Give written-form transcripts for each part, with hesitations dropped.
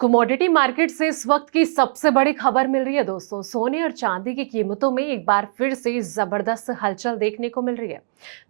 Commodity market से इस वक्त की सबसे बड़ी खबर मिल रही है दोस्तों। सोने और चांदी की कीमतों में एक बार फिर से जबरदस्त हलचल देखने को मिल रही है।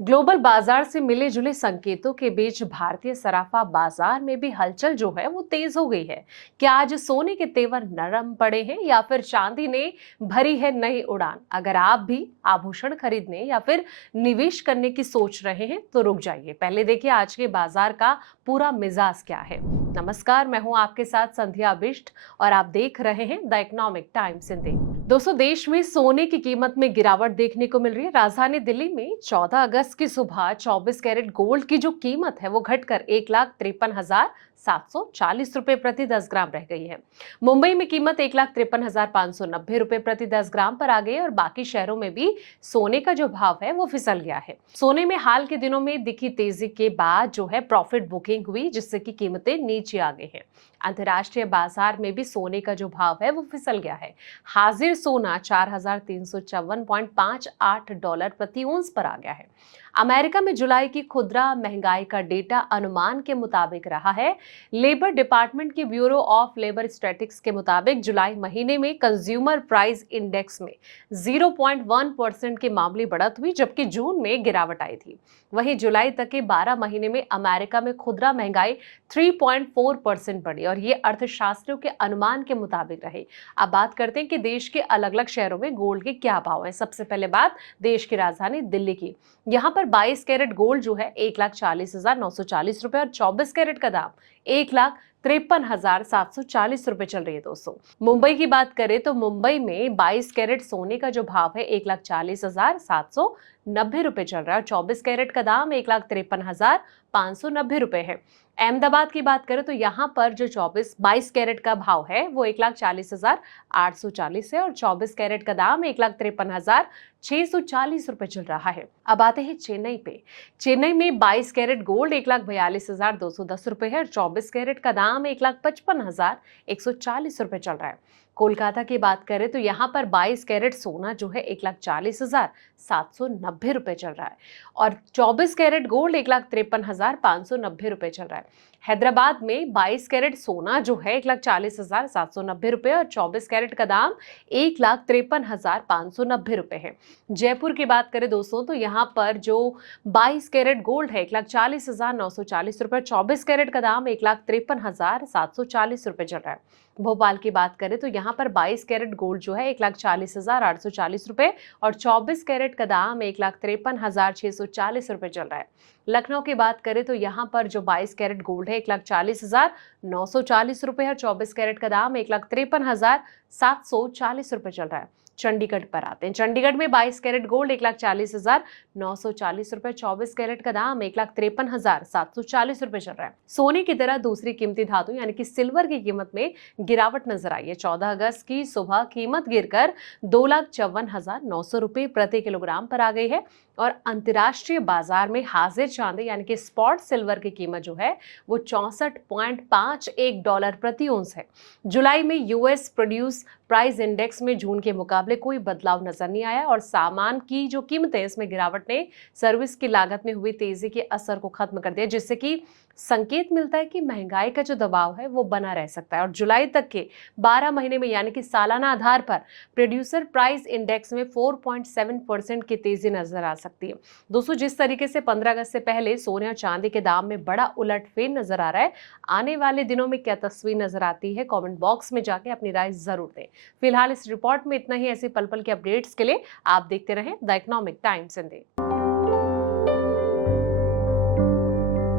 ग्लोबल बाजार से मिले जुले संकेतों के बीच भारतीय सराफा बाजार में भी हलचल जो है वो तेज हो गई है। क्या आज सोने के तेवर नरम पड़े हैं या फिर चांदी ने भरी है नई उड़ान? अगर आप भी आभूषण खरीदने या फिर निवेश करने की सोच रहे हैं तो रुक जाइए, पहले देखिए आज के बाजार का पूरा मिजाज क्या है। नमस्कार, मैं हूं आपके साथ संध्या बिष्ट और आप देख रहे हैं द इकोनॉमिक टाइम्स हिंदी। दोस्तों, देश में सोने की कीमत में गिरावट देखने को मिल रही है। राजधानी दिल्ली में 14 अगस्त की सुबह 24 कैरेट गोल्ड की जो कीमत है वो घटकर 1,53,740 रुपए प्रति 10 ग्राम रह गई है। मुंबई में कीमत 1,53,590 रुपए प्रति 10 ग्राम पर आ गई और बाकी शहरों में भी सोने का जो भाव है वो फिसल गया है। सोने में हाल के दिनों में दिखी तेजी के बाद जो है प्रॉफिट बुकिंग हुई, जिससे कि कीमतें नीचे आ गई हैं। अंतर्राष्ट्रीय बाजार में भी सोने का जो भाव है वो फिसल गया है। हाजिर सोना 4,354.58 डॉलर प्रति औंस पर आ गया है। अमेरिका में जुलाई की खुदरा महंगाई का डेटा अनुमान के मुताबिक रहा है। लेबर डिपार्टमेंट की ब्यूरो ऑफ लेबर स्टैटिस्टिक्स के मुताबिक जुलाई महीने में कंज्यूमर प्राइस इंडेक्स में 0.1% की मामूली बढ़त हुई, जबकि जून में गिरावट आई थी। वहीं जुलाई तक के 12 महीने में अमेरिका में खुदरा महंगाई 3.4% बढ़ी और ये अर्थशास्त्रियों के अनुमान के मुताबिक रहे। अब बात करते हैं कि देश के अलग अलग शहरों में गोल्ड के क्या भाव है। सबसे पहले बात देश की राजधानी दिल्ली की। यहाँ पर 22 कैरेट गोल्ड जो है 1,40,940 रुपए और 24 कैरेट का दाम 1,53,740 रुपए चल रही है दोस्तों। मुंबई की बात करें तो मुंबई में 22 कैरेट सोने का जो भाव है 1,40,790 रुपए चल रहा है और 24 कैरेट का दाम 1,53,590 रुपए है। अहमदाबाद की बात करें तो यहाँ पर जो 22 कैरेट का भाव है वो 1,40,840 है और 24 कैरेट का दाम 1,53,640 रुपए चल रहा है। अब आते हैं चेन्नई पे। चेन्नई में 22 कैरेट गोल्ड 1,42,210 रुपए है और 24 कैरेट का दाम 1,55,140 रुपए चल रहा है। कोलकाता की बात करें तो यहाँ पर 22 कैरेट सोना जो है 1,40,790 रुपए चल रहा है और 24 कैरेट गोल्ड 1,53,590 रुपए चल रहा है। हैदराबाद में 22 कैरेट सोना जो है 1,40,790 रुपए और 24 कैरेट का दाम 1,53,590 रुपए है। जयपुर की बात करें दोस्तों तो यहाँ पर जो 22 कैरेट गोल्ड है 1,40,940 रुपए, 24 कैरेट का दाम 1,53,740 रुपए चल रहा है। भोपाल की बात करें तो यहाँ पर 22 कैरेट गोल्ड जो है 1,40,840 रुपए और 24 कैरेट का दाम 1,53,640 रुपए चल रहा है। लखनऊ की बात करें तो यहाँ पर जो 22 कैरेट गोल्ड है 1,40,940 रुपए और 24 कैरेट का दाम 1,53,740 रुपए चल रहा है। चंडीगढ़ पर आते हैं। चंडीगढ़ में 22 कैरेट गोल्ड 1,40,940 रुपए, 24 कैरेट का दाम 1,53,740 रुपए चल रहा है। सोने की तरह दूसरी कीमती धातु यानी कि सिल्वर की कीमत में गिरावट नजर आई है। 14 अगस्त की सुबह कीमत गिरकर 2,54,900 रुपए प्रति किलोग्राम पर आ गई है और अंतर्राष्ट्रीय बाजार में हाजिर चांदी यानी कि स्पॉट सिल्वर की कीमत जो है वो 64.51 डॉलर प्रति औंस है। जुलाई में यूएस प्रोड्यूस प्राइस इंडेक्स में जून के मुकाबले कोई बदलाव नजर नहीं आया और सामान की जो कीमतें इसमें गिरावट ने सर्विस की लागत में हुई तेजी के असर को खत्म कर दिया, जिससे कि संकेत मिलता है कि महंगाई का जो दबाव है वो बना रह सकता है और जुलाई तक के 12 महीने में यानी कि सालाना आधार पर प्रोड्यूसर प्राइस इंडेक्स में 4.7% की तेजी नजर आ सकती है। दोस्तों, जिस तरीके से 15 अगस्त से पहले सोने और चांदी के दाम में बड़ा उलटफेर नजर आ रहा है, आने वाले दिनों में क्या तस्वीर नजर आती है, कमेंट बॉक्स में जाके अपनी राय जरूर दें। फिलहाल इस रिपोर्ट में इतना ही। ऐसे पल पल के अपडेट्स के लिए आप देखते रहें द इकोनॉमिक टाइम्स हिंदी।